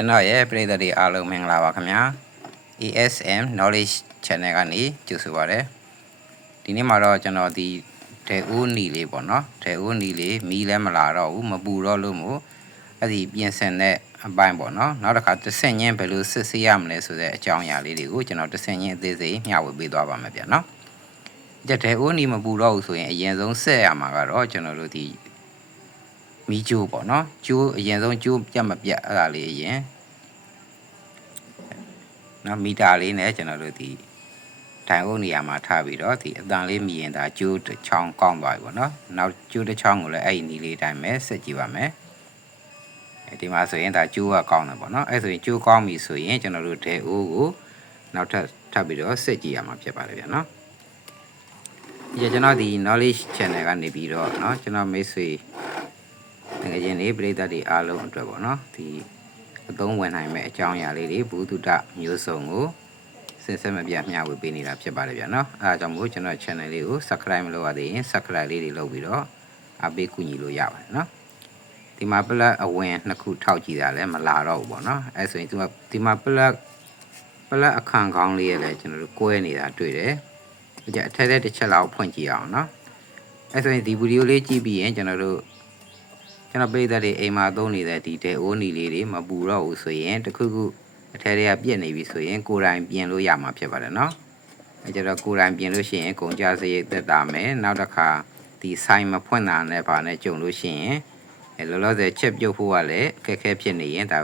ကျွန်တော်ရဲ့ပရိသတ်တွေအားလုံးမင်္ဂလာပါခင်ဗျာ ESM Knowledge Channel ကနေကြိုဆိုပါရစေဒီနေ့မှာတော့ကျွန်တော်ဒီဒေဦးနီလေးပေါ့နော်ဒေဦးနီလေးမီးလည်းမလာတော့ဘူးမပူတော့လို့မို့အဲ့ဒီပြင်ဆင်တဲ့အပိုင်းပေါ့နော်နောက်တစ်ခါတစ်ဆင့်ချင်းဘယ်လိုစစ်ဆေးရမလဲဆိုတဲ့အကြောင်းအရာလေးတွေကိုကျွန်တော်တစ်ဆင့်ချင်းအသေးစိတ်မျှဝေပေးသွားပါမယ်ဗျာနော်ကြတဲ့ဦးနီမပူတော့ဘူးဆိုရင်အရင်ဆုံးဆက်ရမှာကတော့ကျွန်တော်တို့ဒီမီးကြိုးပေါ့နော်ကြိုးအရင်ဆုံးကြိုးပြတ်မပြတ်အဲ့ဒါလေးအရင် နော်မီတာလေးနဲ့ကျွန်တော်တို့ဒီတိုင်အုပ်နေရာမှာထားပြီးတော့ဒီအတန်လေးမြည်ရင်ဒါကြိုးတစ်ချောင်းကောင်းသွားပြီပေါ့နော်နောက်ကြိုးတစ်ချောင်းကိုလည်းအဲ့ဒီနီလေးတိုင်းပဲဆက်ကြည့်ပါမယ်ဒီမှာဆိုရင်ဒါကျိုးကကောင်းတယ်ပေါ့နော်အဲ့ဆိုရင်ကျိုးကောင်းပြီဆိုရင်ကျွန်တော်တို့ဒဲအိုးကိုနောက်ထပ်ထပ်ပြီးတော့ဆက်ကြည့်ရမှာဖြစ်ပါတယ်ဗျာနော်ဒီကျွန်တော်ဒီ knowledge channel ကနေပြီးတော့เนาะကျွန်တော်မိတ်ဆွေငွေချင်းတွေပရိသတ်တွေအားလုံးအတွက်ပေါ့နော်ဒီ အသုံးဝင်နိုင်မဲ့အကြောင်းအရာလေးတွေဘုဒ္ဓတမျိုးစုံကိုစင်ဆက်မပြမျှဝေပေးနေတာဖြစ်ပါတယ်ဗျာနော်အဲဒါကြောင့်မို့ကျွန်တော် channel လေးကို subscribe မလုပ်ရသေးရင် subscribe လေးတွေလုပ်ပြီးတော့အပေးကူညီလို့ရပါတယ်နော်ဒီမှာ plug အဝင်နှစ်ခုထောက်ကြည့်တာလည်းမလာတော့ဘူးပေါ့နော်အဲဆိုရင်ဒီမှာဒီမှာ plug plug အခန့်ကောင်းလေးရလည်းကျွန်တော်တို့ကွဲနေတာတွေ့တယ်ကြအထက်တဲ့တစ်ချက်လောက်ဖွင့်ကြည့်အောင်နော်အဲဆိုရင်ဒီဗီဒီယိုလေးကြည့်ပြီးရင်ကျွန်တော်တို့ ကျွန်တော်ပြည်သက်တွေအိမ်မှာသုံးနေတဲ့ဒီတဲအိုးနီလေးတွေမပူတော့ဘူးဆိုရင်တခုခုအထက်တွေကပြက်နေပြီဆိုရင်ကိုယ်တိုင်ပြင်လို့ရမှာဖြစ်ပါတယ်နော်အဲကြတော့ကိုယ်တိုင်ပြင်လို့ရှိရင်ကုန်ကြစရိတ်သက်သာမယ်နောက်တစ်ခါဒီဆိုင်မဖွင့်တာနဲ့ဗာနဲ့ကြုံလို့ရှိရင်အဲလောလောဆယ်ချက်ပြုတ်ဖို့ကလည်းအခက်အခဲဖြစ်နေရင်ဒါ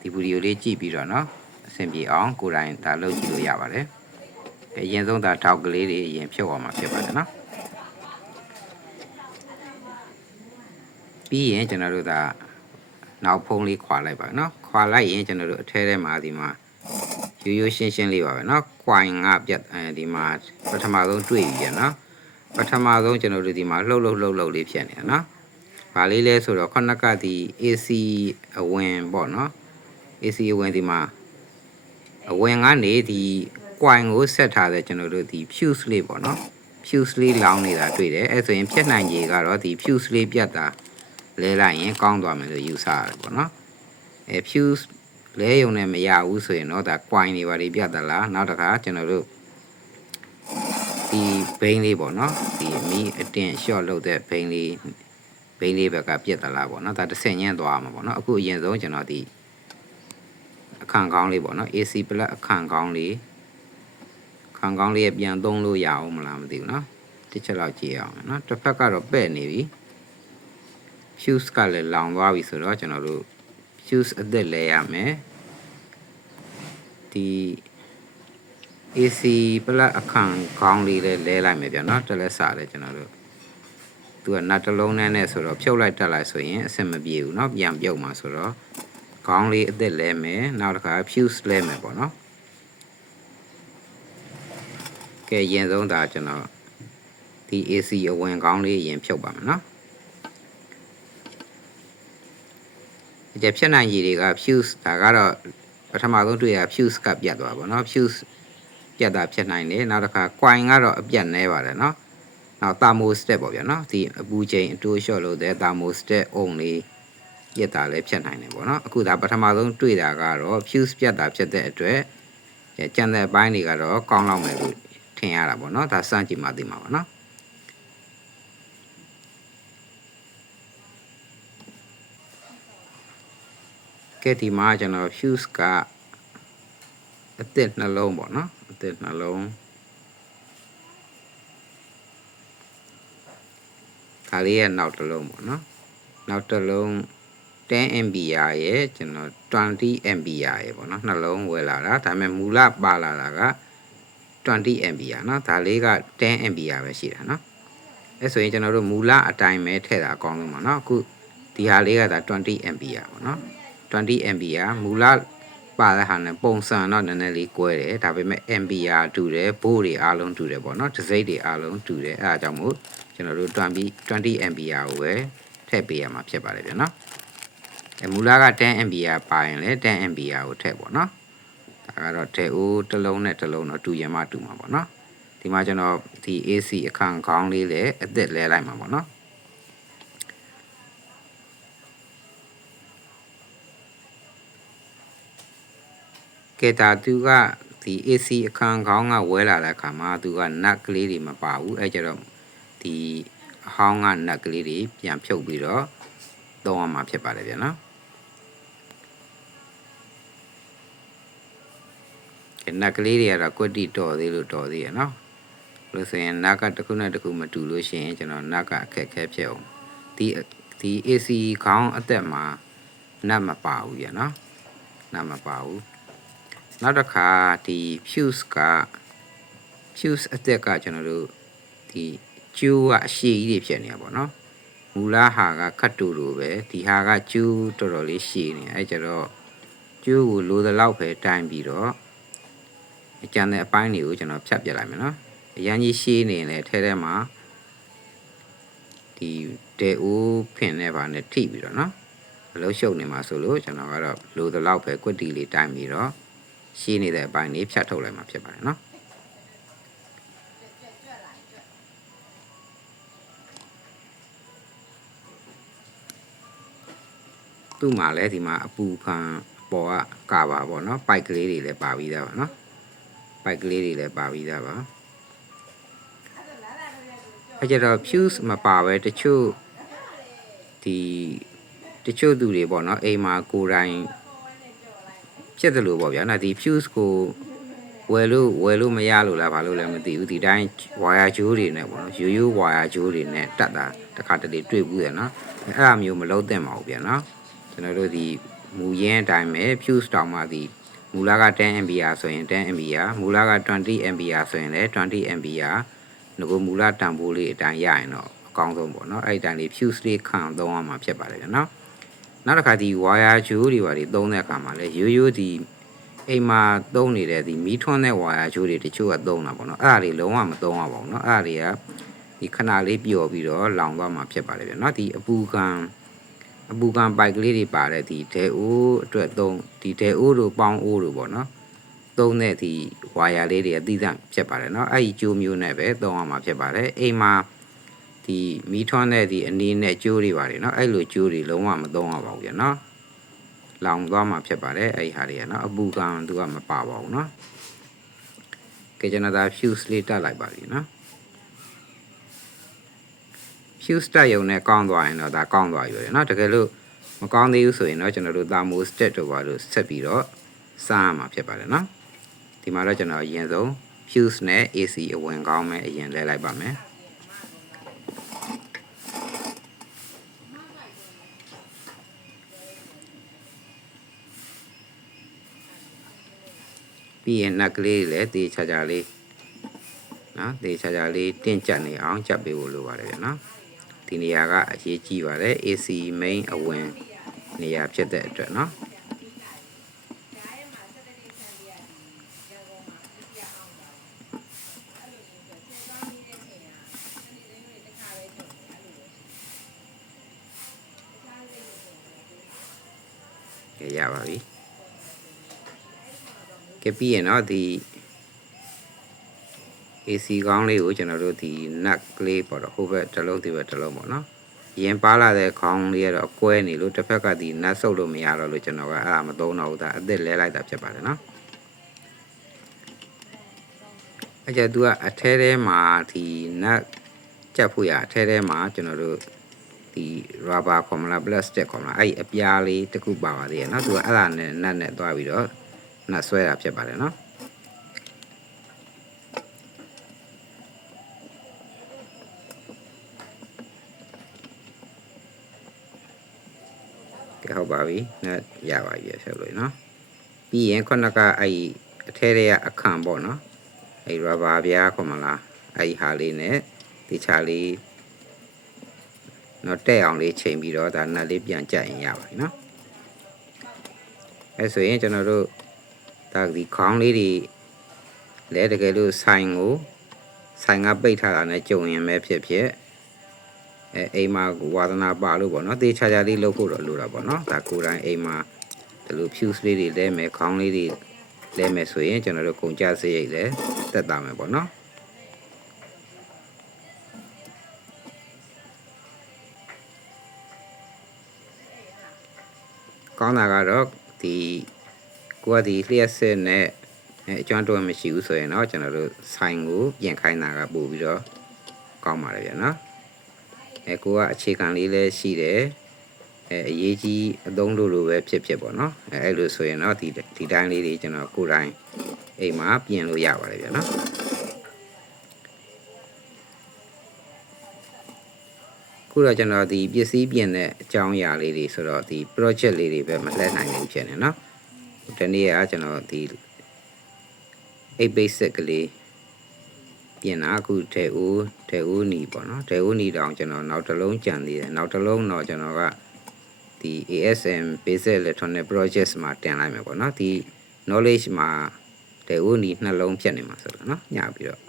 ဒီဗီဒီယိုလေးကြည့်ပြီးတော့နော်အဆင်ပြေအောင်ကိုယ်တိုင်ဒါလုပ်ကြည့်လို့ရပါတယ်အရင်ဆုံးဒါထောက်ကလေးတွေအရင်ဖြုတ်အောင်မှာဖြစ်ပါတယ်နော် ပြီးရင်ကျွန်တော်တို့ဒါနောက်ဖုံးလေးခွာလိုက်ပါနော်ခွာလိုက်ရင်ကျွန်တော်တို့အထဲထဲမှာဒီမှာရိုးရိုးရှင်းရှင်းလေးပါပဲနော်ခွိုင်ငါပြတ်အဲဒီမှာပထမဆုံးတွေ့ပြီရနော်ပထမဆုံးကျွန်တော်တို့ဒီမှာလှုပ်လှုပ်လှုပ်လှုပ်လေးဖြစ်နေတယ်နော်ဗာလေးလဲဆိုတော့ခုနကဒီ AC အဝင်ပေါ့နော် AC အဝင်ဒီမှာအဝင်ကနေဒီကွိုင်ကိုဆက်ထားတဲ့ကျွန်တော်တို့ဒီ fuse လေးပေါ့နော် fuse လေးလောင်းနေတာတွေ့တယ်အဲဆိုရင်ဖြတ်နိုင်ကြီးကတော့ဒီ fuse လေးပြတ်တာ လဲလိုက်ရင်ကောင်းသွားမယ်လို့ယူဆရတယ်ပေါ့နော်အဲ fuse လဲယုံနဲ့မရဘူးဆိုရင်တော့ဒါ coin တွေပါတွေပြတ်သလားနောက်တစ်ခါကျွန်တော်တို့ဒီဘိန်းလေးပေါ့နော်ဒီမီးအတင် short လုပ်တဲ့ဘိန်းလေးဘိန်းလေးဘက်ကပြက်သလားပေါ့နော်ဒါတစ်ဆင့်ညံ့သွားမှာပေါ့နော်အခုအရင်ဆုံးကျွန်တော်ဒီအခန့်ကောင်းလေးပေါ့နော် AC plus အခန့်ကောင်းလေးအခန့်ကောင်းလေးရပြန်သုံးလို့ရအောင်မလားမသိဘူးနော်တစ်ချက်တော့ကြည့်အောင်နော်တစ်ဖက်ကတော့ပဲ့နေပြီ fuse ကလည်းလောင်သွားပြီဆိုတော့ကျွန်တော်တို့ fuse အသက်လဲရမယ်ဒီ AC ပလက်အခန့်ခေါင်းလေးလည်းလဲလိုက်မယ်ဗျာနော်တက်လက်စားတယ်ကျွန်တော်တို့သူကနတ်တလုံးနဲ့နဲ့ဆိုတော့ဖြုတ်လိုက်တက်လိုက်ဆိုရင်အဆင်မပြေဘူးเนาะပြန်ပြုတ်မှာဆိုတော့ခေါင်းလေးအသက်လဲမယ်နောက်တစ်ခါ fuse လဲမယ်ပေါ့နော်ကဲရင်ဆုံးဒါကျွန်တော်ဒီ AC အဝင်ခေါင်းလေးရင်ဖြုတ်ပါမယ် နော်ဒီဖြတ်နိုင်ရည်တွေက fuse ဒါကတော့ပထမဆုံးတွေ့ရ fuse ကပြတ်သွားပါเนาะ fuse ပြတ်တာဖြစ်နိုင်တယ်နောက်တစ်ခါ coin ကတော့အပြတ်နေပါတယ်เนาะနောက် thermostat ပေါ့ဗျာเนาะဒီအပူချိန်အတိုးလျှော့လို့တဲ့ thermostat အုံလေးပြတ်တာလည်းဖြစ်နိုင်တယ်ပေါ့เนาะအခုဒါပထမဆုံးတွေ့တာကတော့ fuse ပြတ်တာဖြစ်တဲ့အတွက်ကျန်တဲ့ဘိုင်းတွေကတော့ကောင်းလောက်မယ်လို့ထင်ရတာပေါ့เนาะဒါစမ်းကြည့်မှသိမှာပါเนาะ ဒီမှာကျွန်တော် fuse ကအသစ်နှလုံးပေါ့နော်အသစ်နှလုံးခါလေးရဲ့နောက်တစ်လုံးပေါ့နော်နောက်တစ်လုံး10 MB ရဲ့ကျွန်တော်20 MB ရဲ့ပေါ့နော်နှလုံးဝယ်လာတာဒါပေမဲ့မူလပါလာတာက20 MB เนาะဒါလေးက10 MB ပဲရှိတာเนาะအဲဆိုရင်ကျွန်တော်တို့မူလအတိုင်းပဲထည့်တာအကောင်းဆုံးပါเนาะအခုဒီဟာလေးကဒါ20 MB ပေါ့เนาะ 20 MB မူလပါတဲ့ဟာနဲ့ပုံစံတော့နည်းနည်းလေးကွဲတယ်ဒါပေမဲ့ MBR တူတယ်ဘိုးတွေအားလုံးတူတယ်ပေါ့နော်ဒစိမ့်တွေအားလုံးတူတယ်အဲဒါကြောင့်မို့ကျွန်တော်တို့20 20 MBR ကိုပဲထည့်ပေးရမှာဖြစ်ပါတယ်ဗျာနော်အဲမူလက10 MBR ပါရင်လည်း10 MBR ကိုထည့်ပေါ့နော်ဒါကတော့ထဲအိုးတစ်လုံးနဲ့တစ်လုံးတော့တူရင်မှတူမှာပေါ့နော်ဒီမှာကျွန်တော်ဒီ AC အခန့်ခေါင်းလေးလည်းအသက်လဲလိုက်မှာပေါ့နော် ကဲဒါသူကဒီ AC အခန်းခေါင်းကဝဲလာတဲ့အခါမှာသူကနက်ကလေးတွေမပါဘူးအဲကြတော့ဒီအဟောင်းကနက်ကလေးတွေပြန်ဖြုတ်ပြီးတော့သုံးရမှာဖြစ်ပါတယ်ဗျာနော်ကဲနက်ကလေးတွေကတော့ကွက်တီတော်သေးလို့တော်သေးရနော်လို့ဆိုရင်နက်ကတစ်ခုနဲ့တစ်ခုမတူလို့ရှိရင်ကျွန်တော်နက်ကအခက်အခဲဖြစ်အောင်ဒီဒီ AC ခေါင်းအသက်မှာနတ်မပါဘူးဗျာနော်နတ်မပါဘူး နောက်တစ်ခါဒီ fuse က fuse အသက်ကကျွန်တော်တို့ဒီကျိုးကအရှိကြီးတွေဖြစ်နေတာပေါ့နော်မူလဟာကခတ်တူလိုပဲဒီဟာကကျိုးတော်တော်လေးရှည်နေအဲကြတော့ကျိုးကိုလိုသလောက်ပဲတိုင်ပြီးတော့အကျန်တဲ့အပိုင်းတွေကိုကျွန်တော်ဖြတ်ပြလိုက်မယ်နော်အရန်ကြီးရှည်နေရင်လည်းထဲထဲမှာဒီတဲအိုးဖင်နေပါနဲ့ထိပြီးတော့နော်အလုံးရှုပ်နေမှာဆိုလို့ကျွန်တော်ကတော့လိုသလောက်ပဲကွက်တီလေးတိုင်ပြီးတော့ ရှင်းနေတဲ့အပိုင်းလေးဖြတ်ထုတ်လိုက်မှာဖြစ်ပါတယ်နော်သူ့မှာလည်းဒီမှာအပူခံပေါ်ကကာပါပေါ့နော်ပိုက်ကလေးတွေလည်းပါပြီးသားပါနော်ပိုက်ကလေးတွေလည်းပါပြီးသားပါအဲကြတော့ fuse မပါပဲတချို့ဒီတချို့သူတွေပေါ့နော်အိမ်မှာကိုယ်တိုင် ဖြစ်တယ်လို့ပေါ့ဗျာနော်ဒီ fuse ကိုဝယ်လို့ဝယ်လို့မရလို့လားဘာလို့လဲမသိဘူးဒီတိုင်း wire ကြိုးတွေနဲ့ပေါ့နော်ရိုးရိုး wire ကြိုးတွေနဲ့တတ်တာတခါတလေတွေ့ဘူးရနော်အဲ့ဒါမျိုးမလုပ်သင့်ပါဘူးဗျာနော်ကျွန်တော်တို့ဒီမူရင်းအတိုင်းပဲ fuse တောင်မှဒီမူလက 10 ampere ဆိုရင် 10 ampere မူလက 20 ampere ဆိုရင်လည်း 20 ampere ငကိုမူလတန်ဖိုးလေးအတိုင်းရရင်တော့အကောင်းဆုံးပေါ့နော်အဲ့ဒီတိုင်းလေး fuse လေးခံသုံးရမှာဖြစ်ပါတယ်ဗျာနော် နောက်တစ်ခါဒီ wire ကြိုးတွေပါတွေသုံးတဲ့အခါမှာလည်းရိုးရိုးဒီအိမ်မှာသုံးနေတဲ့ဒီမီးထွန်းတဲ့ wire ကြိုးတွေတချို့ကသုံးတာပေါ့နော်အဲ့ဒါတွေလုံးဝမသုံးရပါဘူးเนาะအဲ့ဒါတွေကဒီခဏလေးပျော်ပြီးတော့လောင်သွားမှာဖြစ်ပါတယ်ဗျာเนาะဒီအပူခံအပူခံပိုက်ကလေးတွေပါတဲ့ဒီဒဲအိုးအတွက်သုံးဒီဒဲအိုးတို့ပေါင်းအိုးတို့ပေါ့နော်သုံးတဲ့ဒီဝါယာလေးတွေအသီးသန့်ဖြစ်ပါတယ်เนาะအဲ့ဒီကြိုးမျိုးနဲ့ပဲသုံးရမှာဖြစ်ပါတယ်အိမ်မှာ ဒီမီးထွန်းတဲ့ဒီအနေနဲ့ကြိုးတွေပါတယ်เนาะအဲ့လိုကြိုးတွေလုံးဝမသုံးရပါဘူးဗျာเนาะလောင်သွားမှာဖြစ်ပါတယ်အဲ့ဒီဟာတွေကเนาะအပူခံသူကမပါပါဘူးเนาะကဲကျွန်တော်ဒါ fuse လေးတက်လိုက်ပါပြီเนาะ fuse တက်ရုံနဲ့ကောင်းသွားရင်တော့ဒါကောင်းသွားပြီပဲเนาะတကယ်လို့မကောင်းသေးဘူးဆိုရင်တော့ကျွန်တော်တို့ thermostat တို့ပါလို့ဆက်ပြီးတော့စမ်းရမှာဖြစ်ပါတယ်เนาะဒီမှာတော့ကျွန်တော်အရင်ဆုံး fuse နဲ့ AC အဝင်ကောင်းမဲ့အရင်လဲလိုက်ပါမယ် ပြီးရင်နက်ကလေးတွေလည်းတေးချာချာလေးနော်တေးချာချာလေးတင့်ကြက်နေအောင်ကြက်ပေးဖို့လိုပါတယ်ဗျနော်ဒီနေရာကအရေးကြီးပါတယ် AC main အဝင်နေရာဖြစ်တဲ့အတွက်နော်ကဲရပါပြီ ကဲပြီးရင်တော့ဒီ AC ကောင်းလေးကိုကျွန်တော်တို့ဒီ nut ကလေးပေါ့တော့ဟိုဘက်တစ်လုံးဒီဘက်တစ်လုံးပေါ့နော်ရင်ပါလာတဲ့ခေါင်းလေးကတော့ကွဲနေလို့တစ်ဖက်ကဒီ nut ဆုပ်လို့မရတော့လို့ကျွန်တော်ကအဲ့ဒါမသုံးတော့ဘူးဒါအစ်စ်လဲလိုက်တာဖြစ်ပါတယ်နော်အဲ့ကျသူကအထဲထဲမှာဒီ nut ကြက်ဖို့ရအထဲထဲမှာကျွန်တော်တို့ဒီ rubber ခေါ်မလား plastic ခေါ်မလားအဲ့ဒီအပြားလေးတစ်ခုပါပါသေးတယ်နော်သူကအဲ့ဒါနဲ့ nut နဲ့တွားပြီးတော့ nut ဆွဲတာဖြစ်ပါတယ်နော်ကဲဟုတ်ပါပြီနဲ့ရပါပြီဖြုတ်လို့နော်ပြီးရင်ခုနကအဲ့အထဲထဲကအခန့်ပေါ့နော်အဲ့ rubber ပြားခေါ်မလားအဲ့ဟာလေးနဲ့ဒီချာလေးတော့တဲ့အောင်လေးချိန်ပြီးတော့ဒါနတ်လေးပြန်ကြက်ရင်ရပါပြီနော်အဲဆိုရင်ကျွန်တော်တို့ ဒါဒီခေါင်းလေးတွေလဲတကယ်လို့ဆိုင်ကိုဆိုင်ကပိတ်ထားတာနဲ့ကြုံရင်ပဲဖြစ်ဖြစ်အဲအိမ်မှာဝါသနာပါလို့ပေါ့နော်တေးချာချာလေးလုပ်ဖို့တော့လိုတာပေါ့နော်ဒါကိုယ်တိုင်အိမ်မှာဒီလို fuse လေးတွေလဲမယ်ခေါင်းလေးတွေလဲမယ်ဆိုရင်ကျွန်တော်တို့ကုန်ကြစရိတ်လဲတက်တာမယ်ပေါ့နော်ကောင်းတာကတော့ဒီ ကိုကဒီလျှက်စစ်နဲ့အဲအကျွမ်းတော့မရှိဘူးဆိုရင်တော့ကျွန်တော်တို့ဆိုင်ကိုပြင်ခိုင်းတာကပို့ပြီးတော့ကောင်းပါတယ်ဗျာနော်အဲကိုကအခြေခံလေးလည်းရှိတယ်အဲအရေးကြီးအသုံးလို့လို့ပဲဖြစ်ဖြစ်ပေါ့နော်အဲအဲ့လိုဆိုရင်တော့ဒီဒီတိုင်းလေးတွေကျွန်တော်ကိုယ်တိုင်အိမ်မှာပြင်လို့ရပါတယ်ဗျာနော်ခုတော့ကျွန်တော်ဒီပစ္စည်းပြင်တဲ့အကြောင်းအရာလေးတွေဆိုတော့ဒီ project လေးတွေပဲမလှည့်နိုင်ဘူးဖြစ်နေเนาะ ဒီနေ့အားကျွန်တော်ဒီ8 basic ကလေးပြင်တာအခုထဲဦးထဲဦးနီပေါ့နော်ထဲဦးနီတောင်ကျွန်တော်နောက်တစ်လုံးကြံသေးတယ်နောက်တစ်လုံးတော့ကျွန်တော်ကဒီ ASM basic electronic projects မှာတင်လိုက်မယ်ပေါ့နော်ဒီ knowledge မှာထဲဦးနီနှလုံးဖြတ်နေမှာဆိုတော့နော်ညပြီးတော့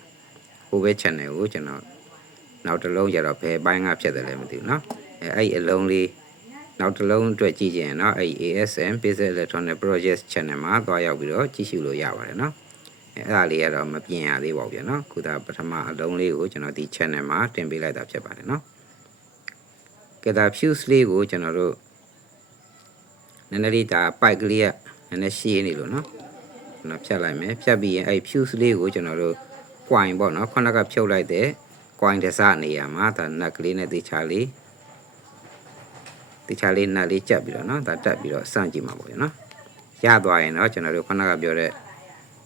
ဟိုဘက် channel ကိုကျွန်တော်နောက်တစ်လုံးကြတော့ဘယ်ဘိုင်းကဖြတ်တယ်လဲမသိဘူးနော်အဲအဲ့အလုံးလေး နောက်တစ်လုံးအတွက်ကြည့်ကြရင်တော့အဲ့ ASM Business Electronic Projects Channel မှာသွားရောက်ပြီးတော့ကြည့်ရှုလို့ရပါတယ်နော်အဲ့ဒါလေးကတော့မပြင်ရသေးပါဘူးဗျာနော်ခုဒါပထမအလုံးလေးကိုကျွန်တော်ဒီ channel မှာတင်ပေးလိုက်တာဖြစ်ပါတယ်နော်ကဲဒါ fuse လေးကိုကျွန်တော်တို့နည်းနည်းလေးဒါ pipe ကလေးကနည်းနည်းရှင်းနေလို့နော်ကျွန်တော်ဖြတ်လိုက်မယ်ဖြတ်ပြီးရင်အဲ့ fuse လေးကိုကျွန်တော်တို့ coin ပေါ့နော်ခုနကဖြုတ်လိုက်တဲ့ coin တစ်စနေရာမှာဒါနက်ကလေးနဲ့သေချာလေး တခြားလေးနတ်လေးကြက်ပြီးတော့နော်ဒါတက်ပြီးတော့စန့်ကြည့်မှာပေါ့နော်ရသွားရင်တော့ကျွန်တော်တို့ခုနကပြောတဲ့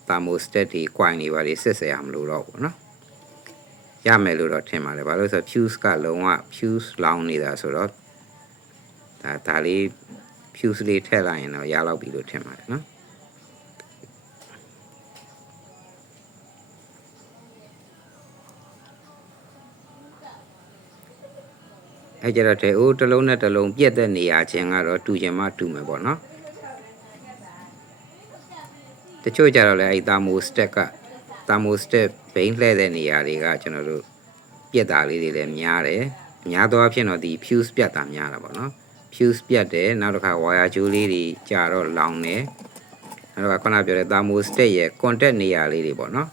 thermostat တွေ coin တွေပါတွေစစ်ဆရာမလို့တော့ပေါ့နော်ရမယ်လို့တော့ထင်ပါတယ်ဘာလို့ဆိုတော့ fuse ကလုံးဝ fuse လောင်နေတာဆိုတော့ဒါဒါလေး fuse လေးထည့်လိုက်ရင်တော့ရလောက်ပြီလို့ထင်ပါတယ်နော် ခါကျတော့တဲ့အိုးတစ်လုံးနဲ့တစ်လုံးပြက်တဲ့နေရာချင်းကတော့တူရင်မှတူမယ်ပေါ့နော်တချို့ကြတော့လေအဲ့တာမိုစတက်ကတာမိုစတက်ဘိန်းလှဲ့တဲ့နေရာတွေကကျွန်တော်တို့ပြက်တာလေးတွေလည်းများတယ်များသောအားဖြင့်တော့ဒီ fuse ပြက်တာများတာပေါ့နော် fuse ပြက်တယ်နောက်တစ်ခါ wire ကြိုးလေးတွေကြာတော့လောင်တယ်နောက်တစ်ခါခုနပြောတဲ့တာမိုစတက်ရဲ့ contact နေရာလေးတွေပေါ့နော်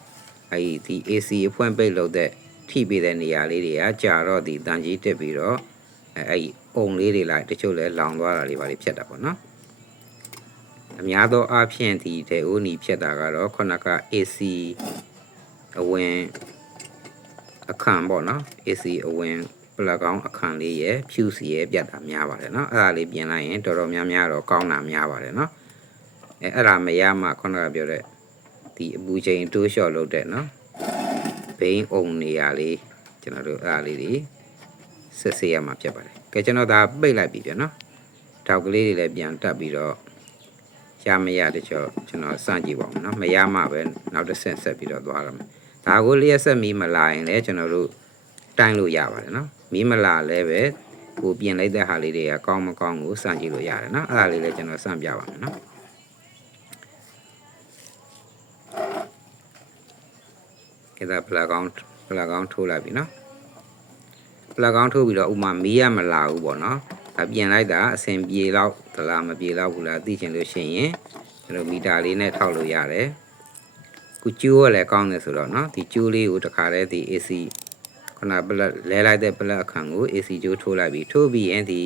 အဲ့ဒီ AC အဖွင့်ပိတ်လုပ်တဲ့ထိပေးတဲ့နေရာလေးတွေကကြာတော့ဒီတန်ကြီးတက်ပြီးတော့ အဲအဲ့အုံလေးတွေလိုက်တချို့လဲလောင်သွားတာတွေပါလေဖြတ်တာပေါ့နော်အများသောအားဖြင့်ဒီဒေအိုနီဖြတ်တာကတော့ခုနက AC အဝင်အခန်းပေါ့နော် AC အဝင်ပလကောင်အခန်းလေးရဲ့ fuse ရဲ့ပြတ်တာများပါတယ်နော်အဲ့ဒါလေးပြင်လိုက်ရင်တော်တော်များများတော့ကောင်းတာများပါတယ်နော်အဲအဲ့ဒါမရမှခုနကပြောတဲ့ဒီအပူချိန်တိုးလျှော့လုပ်တဲ့နော်ဘိန်းအုံနေရာလေးကျွန်တော်တို့အဲ့ဒါလေးတွေ စစ်ဆေးရမှာဖြစ်ပါတယ်ကဲကျွန်တော်ဒါပိတ်လိုက်ပြီဗျနော်တောက်ကလေးတွေလည်းပြန်တက်ပြီးတော့ရမရတချို့ကျွန်တော်စကြည့်ပါဦးနော်မရမှပဲနောက်တစ်ဆင့်ဆက်ပြီးတော့သွားရမယ်ဒါကိုလျက်ဆက်မီးမလာရင်လည်းကျွန်တော်တို့တိုင်းလို့ရပါတယ်နော်မီးမလာလည်းပဲကိုပြင်လိုက်တဲ့ဟာလေးတွေကကောင်းမကောင်းကိုစကြည့်လို့ရတယ်နော်အဲ့ဒါလေးလည်းကျွန်တော်စပြပါမယ်နော်ကဲဒါပလကောင်ပလကောင်ထိုးလိုက်ပြီနော် plug on ထုတ်ပြီးတော့ဥမာမီးရမလာဘူးပေါ့နော်ဒါပြင်လိုက်တာအဆင်ပြေတော့သလားမပြေတော့ဘူးလားသိချင်လို့ရှိရင်ကျွန်တော်မီတာလေးနဲ့ထောက်လို့ရတယ်ခုကျိုးကလည်းကောင်းတယ်ဆိုတော့နော်ဒီကျိုးလေးကိုတခါတည်းဒီ AC ခုန plug လဲလိုက်တဲ့ plug အခန်းကို AC ကျိုးထိုးလိုက်ပြီးထိုးပြီးရင်ဒီ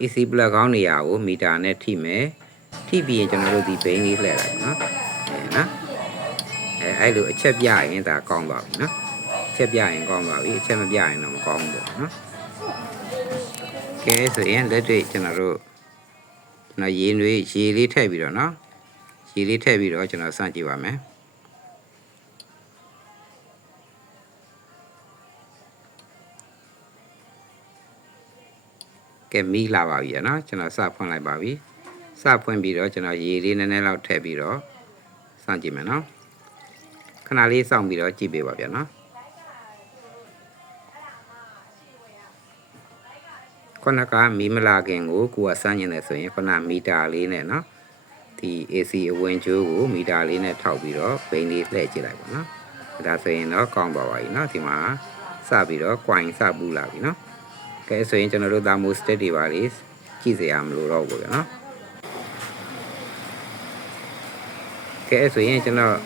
AC plug ကောင်းနေရာကိုမီတာနဲ့ထိမယ်ထိပြီးရင်ကျွန်တော်တို့ဒီဘိန်းလေးလှည့်လိုက်နော်အဲနော်အဲအဲ့လိုအချက်ပြရင်ဒါကောင်းပါဘူးနော် ချက်ပြရင်ကောင်းပါပြီအချက်မပြရင်တော့မကောင်းဘူးပေါ့နော်ကဲဆိုရင်လက်တွေ့ကျွန်တော်တို့ကျွန်တော်ရေနွေးရေလေးထည့်ပြီးတော့နော်ရေလေးထည့်ပြီးတော့ကျွန်တော်စကြည့်ပါမယ်ကဲမိလာပါပြီเนาะကျွန်တော်စဖွင့်လိုက်ပါပြီစဖွင့်ပြီးတော့ကျွန်တော်ရေလေးနည်းနည်းလောက်ထည့်ပြီးတော့စကြည့်မယ်เนาะခဏလေးစောင့်ပြီးတော့ကြည့်ပေးပါဗျာเนาะ ခုနကမီးမလာခင်ကိုကိုကစမ်းညင်တယ်ဆိုရင်ခုနမီတာလေးနဲ့နော်ဒီ AC အဝင်ကျိုးကိုမီတာလေးနဲ့ထောက်ပြီးတော့ဘိန်းလေးလှည့်ကြည့်လိုက်ပါနော်ဒါဆိုရင်တော့ကောင်းပါပါပြီနော်ဒီမှာစပြီးတော့ coin စပူလာပြီနော်ကဲဆိုရင်ကျွန်တော်တို့ဒါမို step တွေပါလေးကြည့်စရာမလိုတော့ဘူးဗျာနော်ကဲဆိုရင်ကျွန်တော်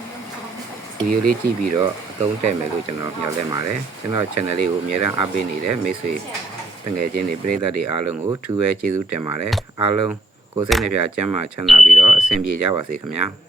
ဗီဒီယိုလေးကြည့်ပြီးတော့အသုံးတက်မယ်လို့ကျွန်တော်မျှော်လင့်ပါတယ်ကျွန်တော် channel လေးကိုအများအားပေးနေတယ်မိတ်ဆွေ တငယ်ချင်းတွေပရိသတ်တွေအားလုံးကိုထူးပဲကျေးဇူးတင်ပါတယ်အားလုံးကိုယ်စိတ်နှပြချမ်းသာချမ်းသာပြီးတော့အဆင်ပြေကြပါစေခင်ဗျာ။